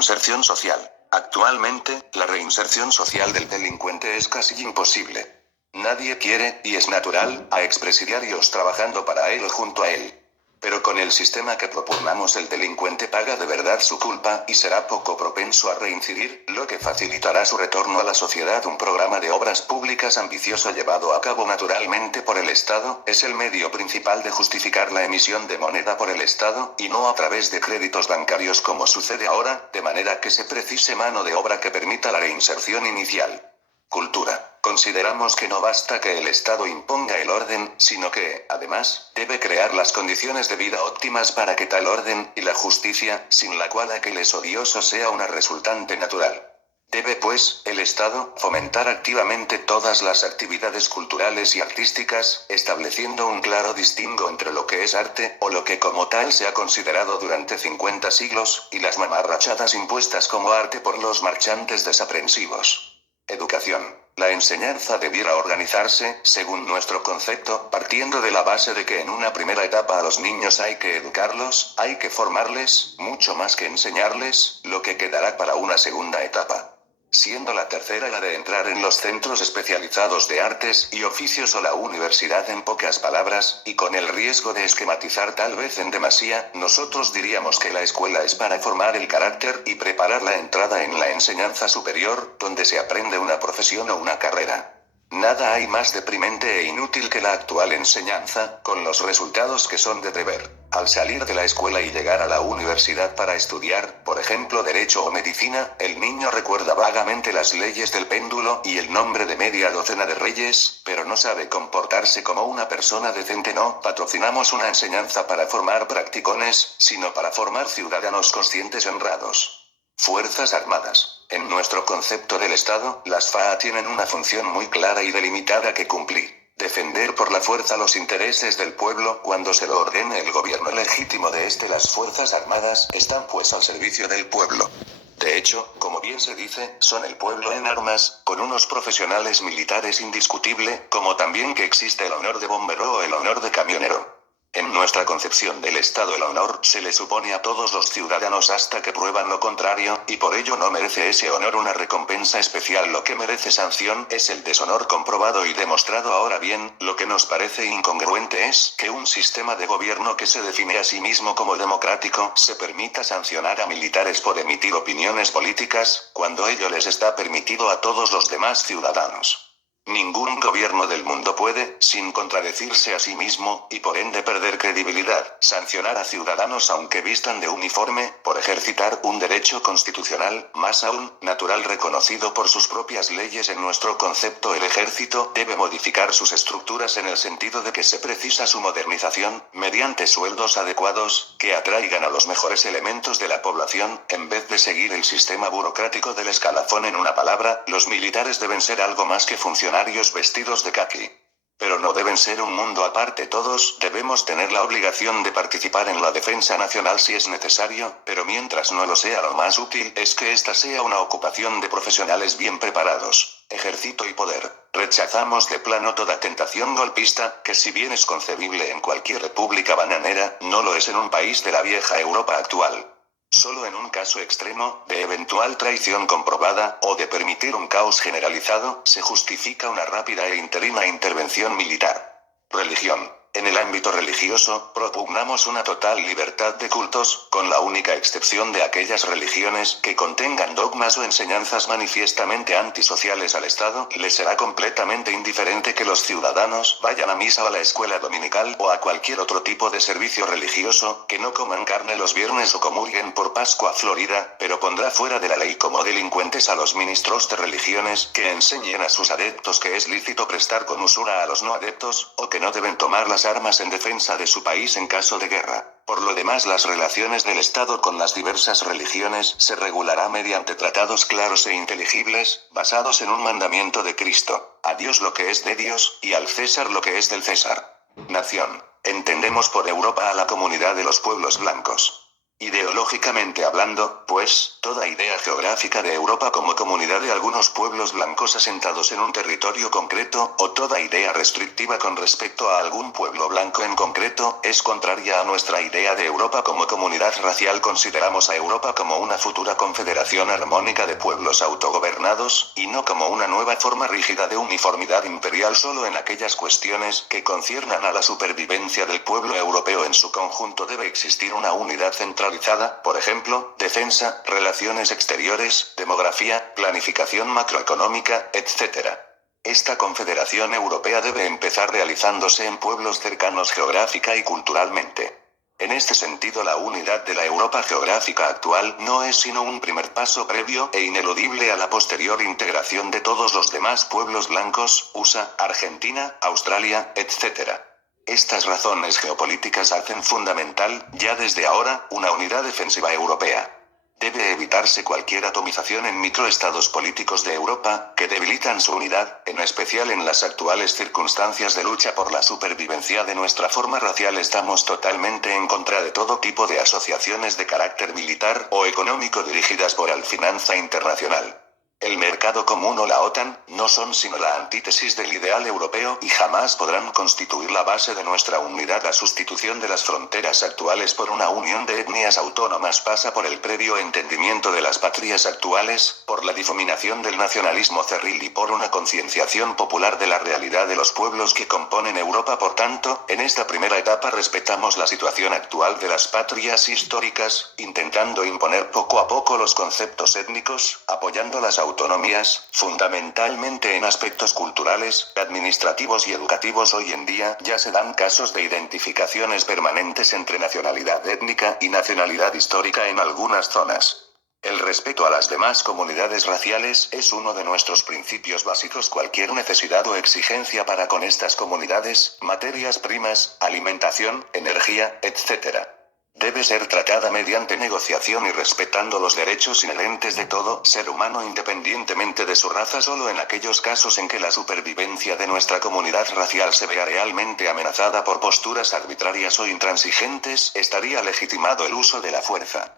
reinserción social. Actualmente, la reinserción social del delincuente es casi imposible. Nadie quiere, y es natural, a expresidiarios trabajando para él o junto a él. Pero con el sistema que propugnamos el delincuente paga de verdad su culpa y será poco propenso a reincidir, lo que facilitará su retorno a la sociedad. Un programa de obras públicas ambicioso llevado a cabo naturalmente por el Estado, es el medio principal de justificar la emisión de moneda por el Estado, y no a través de créditos bancarios como sucede ahora, de manera que se precise mano de obra que permita la reinserción inicial. Cultura. Consideramos que no basta que el Estado imponga el orden, sino que, además, debe crear las condiciones de vida óptimas para que tal orden, y la justicia, sin la cual aquel es odioso, sea una resultante natural. Debe, pues, el Estado, fomentar activamente todas las actividades culturales y artísticas, estableciendo un claro distingo entre lo que es arte, o lo que como tal se ha considerado durante 50 siglos, y las mamarrachadas impuestas como arte por los marchantes desaprensivos. Educación. La enseñanza debiera organizarse, según nuestro concepto, partiendo de la base de que en una primera etapa a los niños hay que educarlos, hay que formarles, mucho más que enseñarles, lo que quedará para una segunda etapa. Siendo la tercera la de entrar en los centros especializados de artes y oficios o la universidad en pocas palabras, y con el riesgo de esquematizar tal vez en demasía, nosotros diríamos que la escuela es para formar el carácter y preparar la entrada en la enseñanza superior, donde se aprende una profesión o una carrera. Nada hay más deprimente e inútil que la actual enseñanza, con los resultados que son de deber. Al salir de la escuela y llegar a la universidad para estudiar, por ejemplo derecho o medicina, el niño recuerda vagamente las leyes del péndulo y el nombre de media docena de reyes, pero no sabe comportarse como una persona decente. No patrocinamos una enseñanza para formar practicones, sino para formar ciudadanos conscientes y honrados. Fuerzas Armadas. En nuestro concepto del Estado, las FAA tienen una función muy clara y delimitada que cumplir. Defender por la fuerza los intereses del pueblo cuando se lo ordene el gobierno legítimo de este. Las Fuerzas Armadas están pues al servicio del pueblo. De hecho, como bien se dice, son el pueblo en armas, con unos profesionales militares indiscutible, como también que existe el honor de bombero o el honor de camionero. En nuestra concepción del Estado el honor se le supone a todos los ciudadanos hasta que prueban lo contrario, y por ello no merece ese honor una recompensa especial. Lo que merece sanción es el deshonor comprobado y demostrado. Ahora bien, lo que nos parece incongruente es que un sistema de gobierno que se define a sí mismo como democrático se permita sancionar a militares por emitir opiniones políticas, cuando ello les está permitido a todos los demás ciudadanos. Ningún gobierno del mundo puede, sin contradecirse a sí mismo, y por ende perder credibilidad, sancionar a ciudadanos aunque vistan de uniforme, por ejercitar un derecho constitucional, más aún, natural reconocido por sus propias leyes. En nuestro concepto el ejército debe modificar sus estructuras en el sentido de que se precisa su modernización, mediante sueldos adecuados, que atraigan a los mejores elementos de la población, en vez de seguir el sistema burocrático del escalafón. En una palabra, los militares deben ser algo más que funcionarios vestidos de caqui. Pero no deben ser un mundo aparte. Todos debemos tener la obligación de participar en la defensa nacional si es necesario, pero mientras no lo sea, lo más útil es que esta sea una ocupación de profesionales bien preparados. Ejército y poder. Rechazamos de plano toda tentación golpista, que si bien es concebible en cualquier república bananera, no lo es en un país de la vieja Europa actual. Solo en un caso extremo, de eventual traición comprobada, o de permitir un caos generalizado, se justifica una rápida e interina intervención militar. Religión. En el ámbito religioso, propugnamos una total libertad de cultos, con la única excepción de aquellas religiones que contengan dogmas o enseñanzas manifiestamente antisociales al Estado. Les será completamente indiferente que los ciudadanos vayan a misa o a la escuela dominical o a cualquier otro tipo de servicio religioso, que no coman carne los viernes o comulguen por Pascua Florida, pero pondrá fuera de la ley como delincuentes a los ministros de religiones que enseñen a sus adeptos que es lícito prestar con usura a los no adeptos, o que no deben tomar las armas en defensa de su país en caso de guerra. Por lo demás, las relaciones del Estado con las diversas religiones se regulará mediante tratados claros e inteligibles, basados en un mandamiento de Cristo: a Dios lo que es de Dios, y al César lo que es del César. Nación. Entendemos por Europa a la comunidad de los pueblos blancos. Ideológicamente hablando, pues, toda idea geográfica de Europa como comunidad de algunos pueblos blancos asentados en un territorio concreto, o toda idea restrictiva con respecto a algún pueblo blanco en concreto, es contraria a nuestra idea de Europa como comunidad racial. Consideramos a Europa como una futura confederación armónica de pueblos autogobernados, y no como una nueva forma rígida de uniformidad imperial solo en aquellas cuestiones que conciernan a la supervivencia del pueblo europeo en su conjunto. Debe existir una unidad central, por ejemplo, defensa, relaciones exteriores, demografía, planificación macroeconómica, etc. Esta confederación europea debe empezar realizándose en pueblos cercanos geográfica y culturalmente. En este sentido, la unidad de la Europa geográfica actual no es sino un primer paso previo e ineludible a la posterior integración de todos los demás pueblos blancos, USA, Argentina, Australia, etc. Estas razones geopolíticas hacen fundamental, ya desde ahora, una unidad defensiva europea. Debe evitarse cualquier atomización en microestados políticos de Europa, que debilitan su unidad, en especial en las actuales circunstancias de lucha por la supervivencia de nuestra forma racial. Estamos totalmente en contra de todo tipo de asociaciones de carácter militar o económico dirigidas por la finanza internacional. El mercado común o la OTAN no son sino la antítesis del ideal europeo y jamás podrán constituir la base de nuestra unidad. La sustitución de las fronteras actuales por una unión de etnias autónomas pasa por el previo entendimiento de las patrias actuales, por la difuminación del nacionalismo cerril y por una concienciación popular de la realidad de los pueblos que componen Europa. Por tanto, en esta primera etapa respetamos la situación actual de las patrias históricas, intentando imponer poco a poco los conceptos étnicos, apoyando las autonomías, fundamentalmente en aspectos culturales, administrativos y educativos. Hoy en día ya se dan casos de identificaciones permanentes entre nacionalidad étnica y nacionalidad histórica en algunas zonas. El respeto a las demás comunidades raciales es uno de nuestros principios básicos. Cualquier necesidad o exigencia para con estas comunidades, materias primas, alimentación, energía, etc., debe ser tratada mediante negociación y respetando los derechos inherentes de todo ser humano independientemente de su raza. Solo en aquellos casos en que la supervivencia de nuestra comunidad racial se vea realmente amenazada por posturas arbitrarias o intransigentes, estaría legitimado el uso de la fuerza.